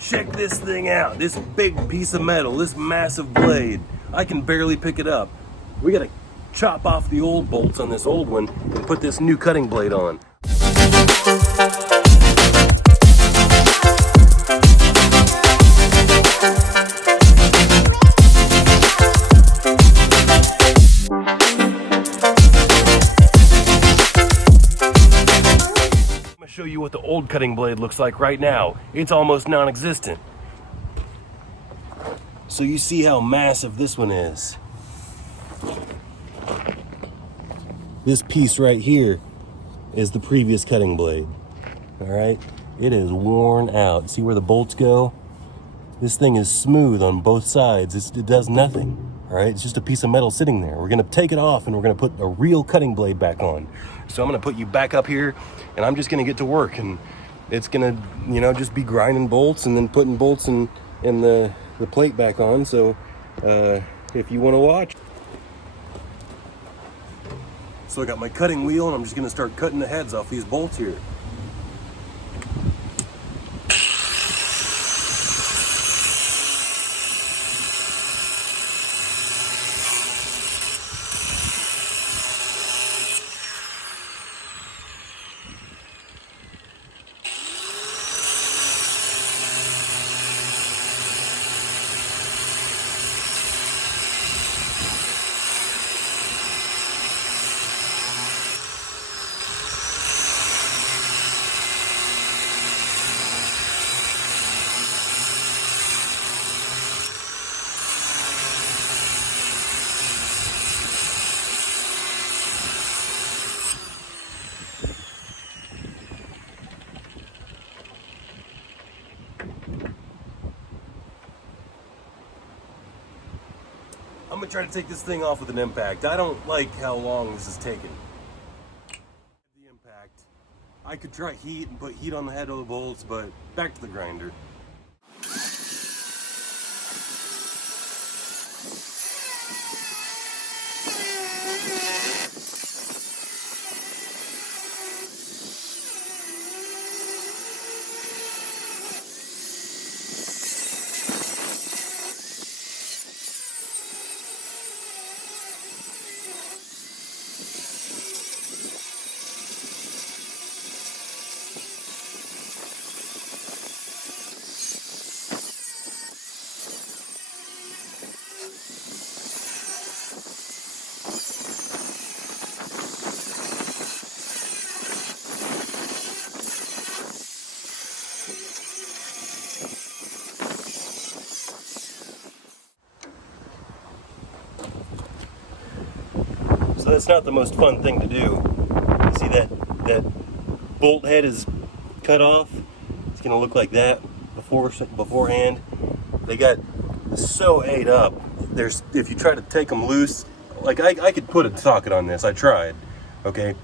check this thing out. This big piece of metal, this massive blade. I can barely pick it up. We gotta chop off the old bolts on this old one and put this new cutting blade on. Show you what the old cutting blade looks like right now. It's almost non-existent. So you see how massive this one is. This piece right here is the previous cutting blade. All right, it is worn out. See where the bolts go? This thing is smooth on both sides. It does nothing. All right, it's just a piece of metal sitting there. We're gonna take it off and we're gonna put a real cutting blade back on. So I'm gonna put you back up here and I'm just gonna get to work, and it's gonna, you know, just be grinding bolts and then putting bolts in the plate back on. So if you wanna watch. So I got my cutting wheel and I'm just gonna start cutting the heads off these bolts here. I'm gonna try to take this thing off with an impact. I don't like how long this is taking. The impact. I could try heat and put heat on the head of the bolts, but back to the grinder. So that's not the most fun thing to do. See that bolt head is cut off? It's gonna look like that beforehand. They got so ate up. If you try to take them loose, like I could put a socket on this, I tried, okay?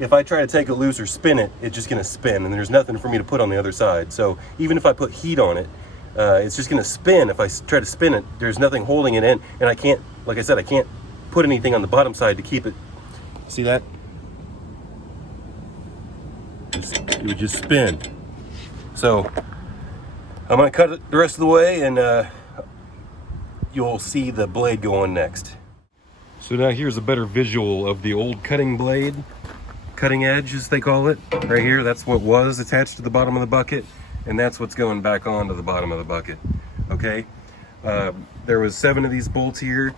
If I try to take it loose or spin it, it's just gonna spin and there's nothing for me to put on the other side. So even if I put heat on it, it's just gonna spin. If I try to spin it, there's nothing holding it in, and I can't, like I said, I can't put anything on the bottom side to keep it. See that? It would just spin. So I'm gonna cut it the rest of the way, and you'll see the blade go on next. So now here's a better visual of the old cutting blade, cutting edge as they call it. Right here, that's what was attached to the bottom of the bucket, and that's what's going back onto the bottom of the bucket, okay? There was 7 of these bolts here.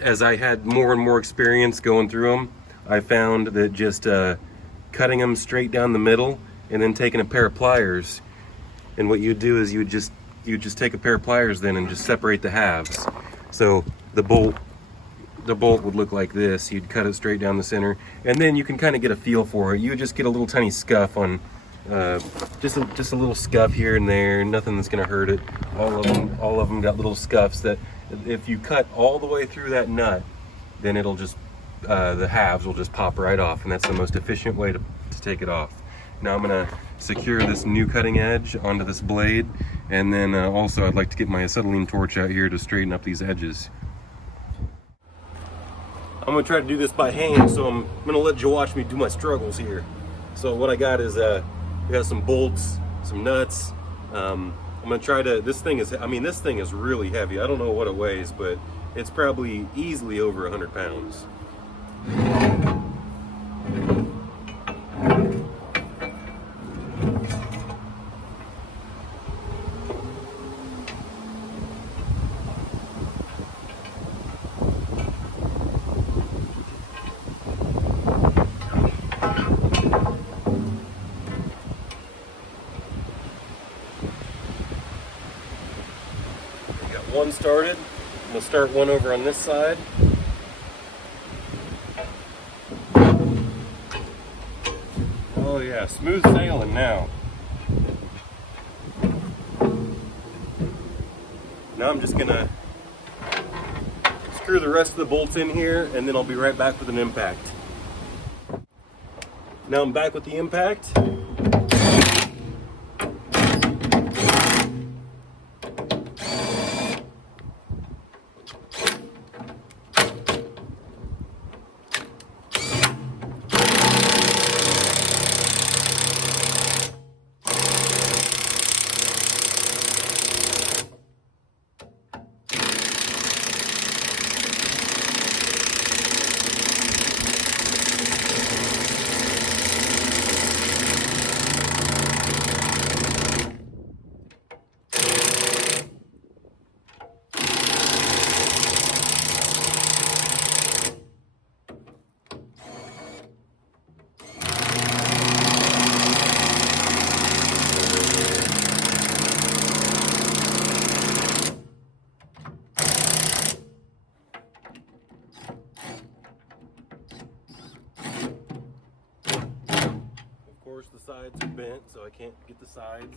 As I had more and more experience going through them, I found that just cutting them straight down the middle and then taking a pair of pliers, and what you'd do is you would just take a pair of pliers then and just separate the halves. So the bolt would look like this. You'd cut it straight down the center, and then you can kind of get a feel for it. You would just get a little tiny scuff on, just a little scuff here and there. Nothing that's gonna hurt it. All of them got little scuffs that, if you cut all the way through that nut, then it'll just, the halves will just pop right off, and that's the most efficient way to take it off. Now I'm gonna secure this new cutting edge onto this blade, and then also I'd like to get my acetylene torch out here to straighten up these edges. I'm gonna try to do this by hand, so I'm gonna let you watch me do my struggles here. So what I got is, we got some bolts, some nuts, I'm gonna try to, this thing is, I mean, this thing is really heavy. I don't know what it weighs, but it's probably easily over 100 pounds. One started. I'm gonna start one over on this side. Oh yeah, smooth sailing now. Now I'm just gonna screw the rest of the bolts in here, and then I'll be right back with an impact. Now I'm back with the impact. The sides are bent, so I can't get the sides.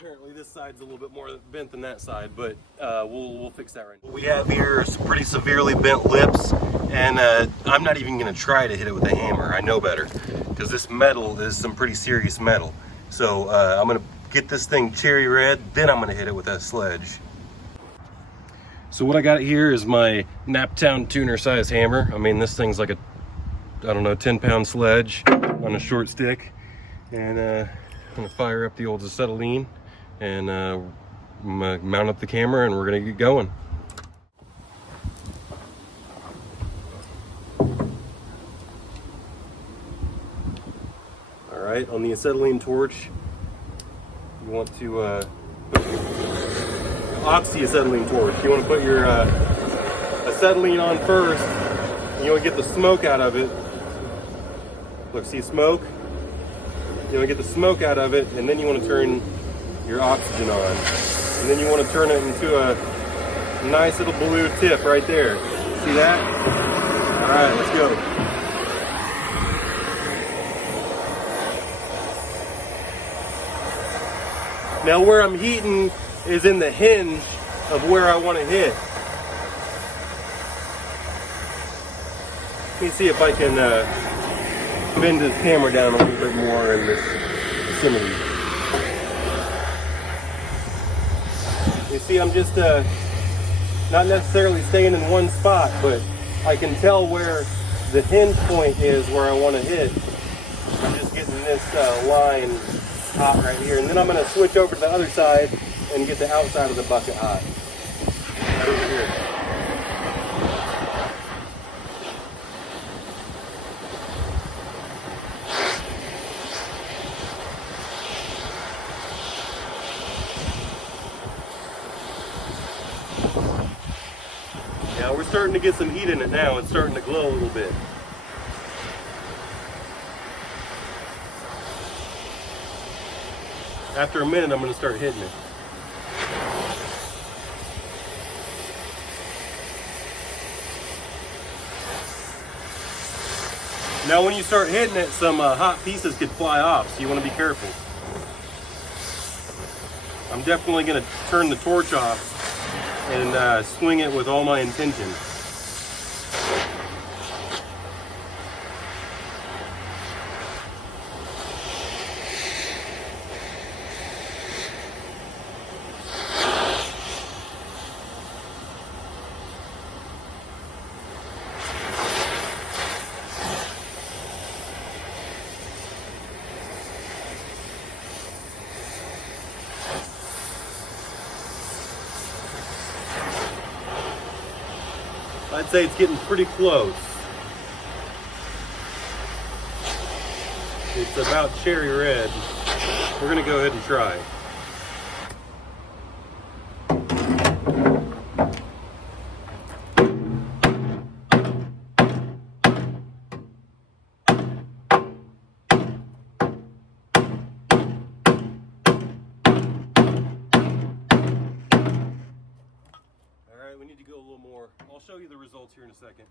Apparently this side's a little bit more bent than that side, but we'll fix that right now. What we have here is some pretty severely bent lips, and I'm not even going to try to hit it with a hammer. I know better, because this metal is some pretty serious metal. So I'm going to get this thing cherry red, then I'm going to hit it with a sledge. So what I got here is my Naptown tuner size hammer. I mean, this thing's like a, I don't know, 10-pound sledge on a short stick. And I'm going to fire up the old acetylene and mount up the camera, and we're going to get going. All right, on the acetylene torch, you want to oxy-acetylene torch. You want to put your acetylene on first, and you want to get the smoke out of it. Look, see smoke? You want to get the smoke out of it, and then you want to turn your oxygen on. And then you want to turn it into a nice little blue tip right there. See that? All right, let's go. Now where I'm heating is in the hinge of where I want to hit. Let me see if I can bend this camera down a little bit more in this vicinity. You see, I'm just not necessarily staying in one spot, but I can tell where the hinge point is where I want to hit. I'm just getting this line hot right here, and then I'm going to switch over to the other side and get the outside of the bucket hot. Right over here. Yeah, we're starting to get some heat in it now. It's starting to glow a little bit. After a minute, I'm going to start hitting it. Now when you start hitting it, some hot pieces could fly off, so you want to be careful. I'm definitely going to turn the torch off and swing it with all my intention. I'd say it's getting pretty close. It's about cherry red. We're gonna go ahead and try. Alright, we need to go a little more. I'll show you the results here in a second.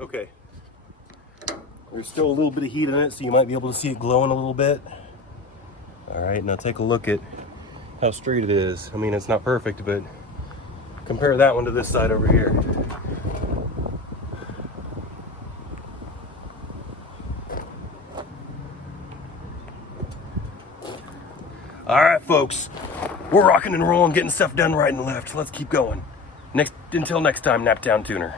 Okay, there's still a little bit of heat in it, so you might be able to see it glowing a little bit. All right, now take a look at how straight it is. I mean, it's not perfect, but compare that one to this side over here. All right, folks, we're rocking and rolling, getting stuff done right and left. Let's keep going. Until next time, Naptown Tuner.